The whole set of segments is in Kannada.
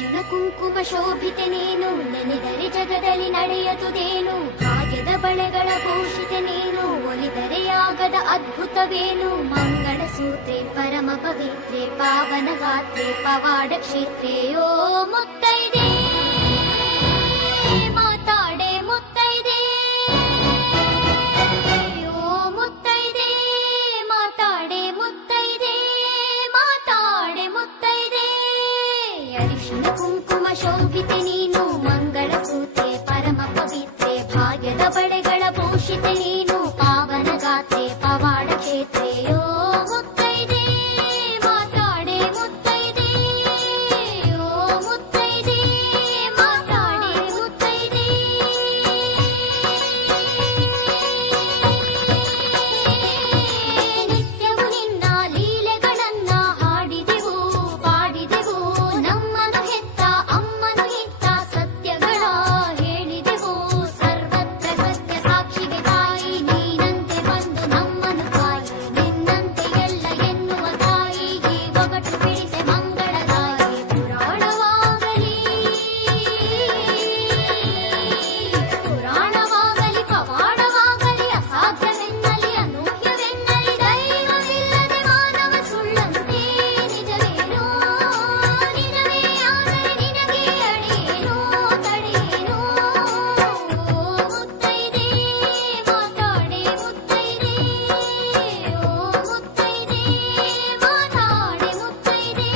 ಅರಿಶಿಣ ಕುಂಕುಮ ಶೋಭಿತೆ ನೀನು, ನೆನೆದರೆ ಜಗದಲ್ಲಿ ನಡೆಯದುದೇನು. ಭಾಗ್ಯದ ಬಳೆಗಳ ಭೂಷಿತೆ ನೀನು, ಒಲಿದರೆ ಆಗದ ಅದ್ಭುತವೇನು. ಮಂಗಳ ಸೂತ್ರೆ ಪರಮ ಪವಿತ್ರೆ, ಪಾವನ ಗಾತ್ರೆ ಪವಾಡ ಕ್ಷೇತ್ರೆ. ಓ ಮುತ್ತೈದೆ ಮಾತಾಡೆ ಮುತ್ತೈದೆ, ಓ ಮುತ್ತೈದೆ ಮಾತಾಡೆ ಮುತ್ತೈದೆ, ಮಾತಾಡೆ ಮುತ್ತೈದೆ. ಅರಿಶಿಣ ಕುಂಕುಮ ಶೋಭಿತೆ ನೀನು, ಮಂಗಳ ಸೂತ್ರೆ ಪರಮ ಪವಿತ್ರೆ, ಭಾಗ್ಯದ ಬಳೆಗಳ ಭೂಷಿತೆ ನೀನು, ಪಾವನ ಗಾತ್ರೆ ಪವಾಡ ಕ್ಷೇತ್ರೆ. ಓ ಮುತ್ತೈದೆ ಮಾತಾಡೆ ಮುತ್ತೈದೆ, ಓ ಮುತ್ತೈದೆ ಮಾತಾಡೆ ಮುತ್ತೈದೆ. ನಿತ್ಯವು ನಿನ್ನ ಲೀಲೆಗಳನ್ನ ಹಾಡಿದೆವು ಪಾಡಿದೆವು, ನಮ್ಮನು ಹೆತ್ತ ಅಮ್ಮನು ಇತ್ತ ಸತ್ಯಗಳ ಹೇಳಿದೆವು. ಸರ್ವತ್ರ ಸತ್ಯ ಸಾಕ್ಷಿಗೆ ತಾಯಿ ನೀನಂತೆ ಬಂದು ನಮ್ಮನು ತಾಯಿ, ನಿನ್ನಂತೆ ಎಲ್ಲ ಎನ್ನುವ ತಾಯಿ ಈ ಒಗಟು ಬಿಡಿಸೆ ಮಂಗಳದಾಯಿ. ಪುರಾಣವಾಗಲಿ ಪುರಾಣವಾಗಲಿ ಪವಾಡವಾಗಲಿ, ಅಸಾಧ್ಯವೆನ್ನಲಿ ಅನೂಹ್ಯವೆನ್ನಲಿ, ದೈವವಿಲ್ಲದೆ ಮಾನವ ಸುಳ್ಳಂತೆ ನಿಜವೇನೋ. ನಿಜವೇ ಆದರೆ ನಿನಗೆ ಅಡಿಯೇನೋ ತಡೆಯೇನೋ. ಓ ಮುತ್ತೈದೆ ಮಾತಾಡೆ ಮುತ್ತೈದೆ, ಓ ಮುತ್ತೈದೆ ಮಾತಾಡೆ ಮುತ್ತೈದೆ.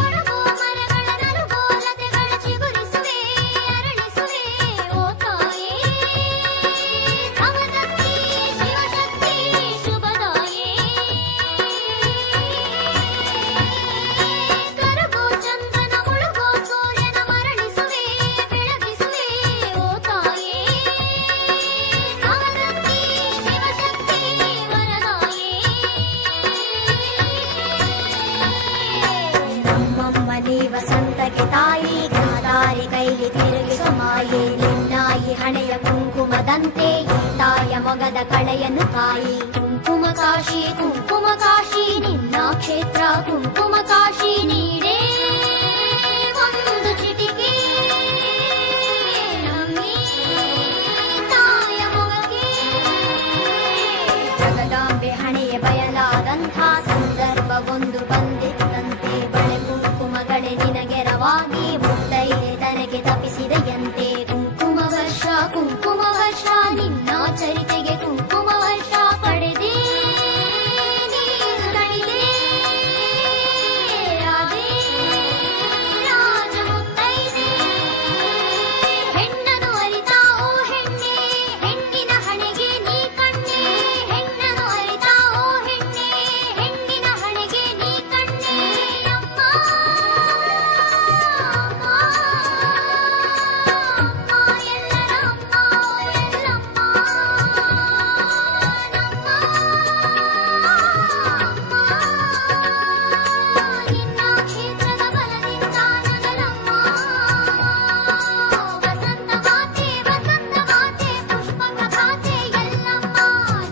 ಒಣಗೋ ಮರಗಳ ನಲುಗೋ ಲತೆಗಳ ಚಿಗುರಿಸುವೆ ಅರಳಿಸುವೆ, ಓ ತಾಯೇ ಸಮದತ್ತಿ ಶಿವಶಕ್ತಿ ಶುಭದಾಯೇ. ಕರಗೋ ಚಂದ್ರನ ಮುಳುಗೋ ಸೂರ್ಯನ ಮರಳಿಸುವೆ ಬೆಳಗಿಸುವೆ, ಓ ತಾಯೇ ಸಮದತ್ತಿ ಶಿವಶಕ್ತಿ ವರದಾಯೇ. ನಮ್ಮಮ್ಮ ನೀ ವಸಂತಕ್ಕೆ ತಾಯಿ, ಗಾದಾರಿ ಕೈಲಿ ತಿರುಗಿಸೋ ಮಾಯೆ. ನಿನ್ನಾಯಿ ಹಣೆಯ ಕುಂಕುಮದಂತೆ ಈ ತಾಯ ಮೊಗದ ಕಳೆಯನ್ನು ಕಾಯಿ. ಕುಂಕುಮ ಕಾಶಿ ಕುಂಕುಮ ಕಾಶಿ, ನಿನ್ನ ಕ್ಷೇತ್ರ ಕುಂಕುಮ ಕಾಶಿ. ನೀಡೇ ಒಂದು ಚಿಟಿಕೆ ನಮ್ಮೀ ತಾಯ ಮೊಗಕ್ಕೆ. ಜಗದಾಂಬೆ ಹಣೆಯ ಬಯಲಾದಂಥ ಸಂದರ್ಭವೊಂದು ಬಂದಿತ್ತಂತೆ, ಬಳೆ ಕುಂಕುಮಗಳೇ ನಿನಗೆರವಾಗಿ ಮುತ್ತೈದೆ ತನಗೆ ತಪಿಸಿದೆಯಂತೆ. ಕುಂಕುಮ ವರ್ಷ ನಿನ್ನ ಚರಿತೆಗೆ ಕುಂಕುಮ ವರ್ಷ ಪಡೆದೇ ನೀನು ತಣಿದೆ ರಾಧೆ ರಾಜ ಮುತ್ತೈದೆ. ಹೆಣ್ಣನು ಅರಿತಾ ಓ ಹೆಣ್ಣೆ, ಹೆಣ್ಣಿನ ಹಣೆಗೆ ನೀ ಕಣ್ಣೆ. ಹೆಣ್ಣನು ಅರಿತಾ ಓ ಹೆಣ್ಣೆ, ಹೆಣ್ಣಿನ ಹಣೆಗೆ ನೀ ಕಣ್ಣೆ. ಅಮ್ಮ ಅಮ್ಮ ಅಮ್ಮ ಎಲ್ಲರ ಅಮ್ಮ ಎಲ್ಲಮ್ಮ ನಿನ್ನ ಕ್ಷೇತ್ರದ ಬಲದಿಂದ ನಗಲಮ್ಮ. ವಸಂತ ಮಾತೆ ಪುಷ್ಪಕ ಖಾತೆ ಎಲ್ಲಮ್ಮ.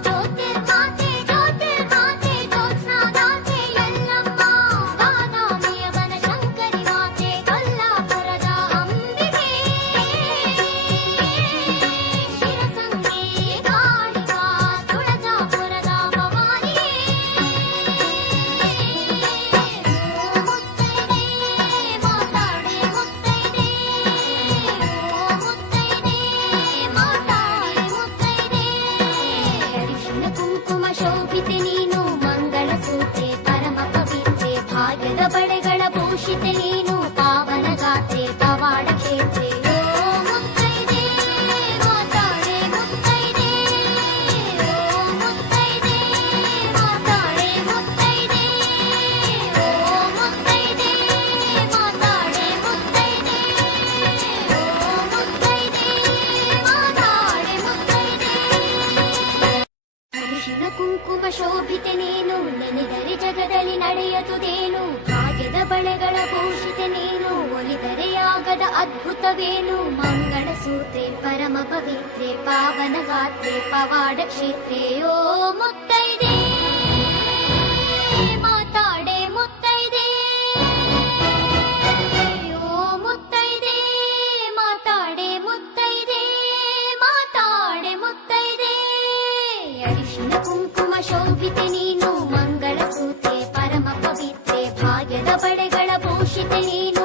ಜ್ಯೋತಿರ್ಮಾತೆ ಜ್ಯೋತ್ಸ್ನಾದಾತೆ ಎಲ್ಲಮ್ಮ. ಬಾದಾಮಿಯ ಬನಶಂಕರಿ ಮಾತೆ, ಕೊಲ್ಲಾಪುರದ ಅಂಬಿಕೆ. ಶಿರಸಂಗಿ ಕಾಳಿಕಾ, ತುಳಜಾಪುರದ ಭವಾನಿಯೇ. ಓ ಮುತ್ತೈದೆ ಮಾತಾಡೆ ಮುತ್ತೈದೆ, ಓ ಮುತ್ತೈದೆ ಮಾತಾಡೆ ಮುತ್ತೈದೆ. ಅರಿಶಿಣ ಕುಂಕುಮ ಶೋಭಿತೆ ನೀನು, ಮಂಗಳ ಸೂತ್ರೆ ಪರಮ ಪವಿತ್ರೆ, ಭಾಗ್ಯದ ಬಳೆಗಳ ಭೂಷಿತೆ ನೀನು, ಪಾವನ ಗಾತ್ರೆ ಪವಾಡ ಕ್ಷೇತ್ರೆ. ಓ ಮುತ್ತೈದೆ ಮಾತಾಡೆ ಮುತ್ತೈದೆ, ಓ ಮುತ್ತೈದೆ ಮಾತಾಡೆ ಮುತ್ತೈದೆ, ಓ ಮುತ್ತೈದೆ ಮಾತಾಡೆ ಮುತ್ತೈದೆ, ಓ ಮುತ್ತೈದೆ ಮಾತಾಡೆ ಮುತ್ತೈದೆ. ಅರಿಶಿಣ ಕುಂಕುಮ ಶೋಭಿತೆ ನೀನು, ನೆನೆದರೆ ಜಗದಲ್ಲಿ ನಡೆಯದುದೇನು. ಭಾಗ್ಯದ ಬಳೆಗಳ ಭೂಷಿತೆ ನೀನು, ಒಲಿದರೆ ಆಗದ ಅದ್ಭುತವೇನು. ಮಂಗಳ ಸೂತ್ರೆ ಪರಮ ಪವಿತ್ರೆ, ಪಾವನ ಗಾತ್ರೆ ಪವಾಡ ಕ್ಷೇತ್ರೆ. ಓ ಮುತ್ತೈದೆ ಶೋಭಿತೆ ನೀನು ಮಂಗಳ ಸೂತ್ರೆ ಪರಮ ಪವಿತ್ರೆ ಭಾಗ್ಯದ ಬಳೆಗಳ ಭೂಷಿತೆ ನೀನು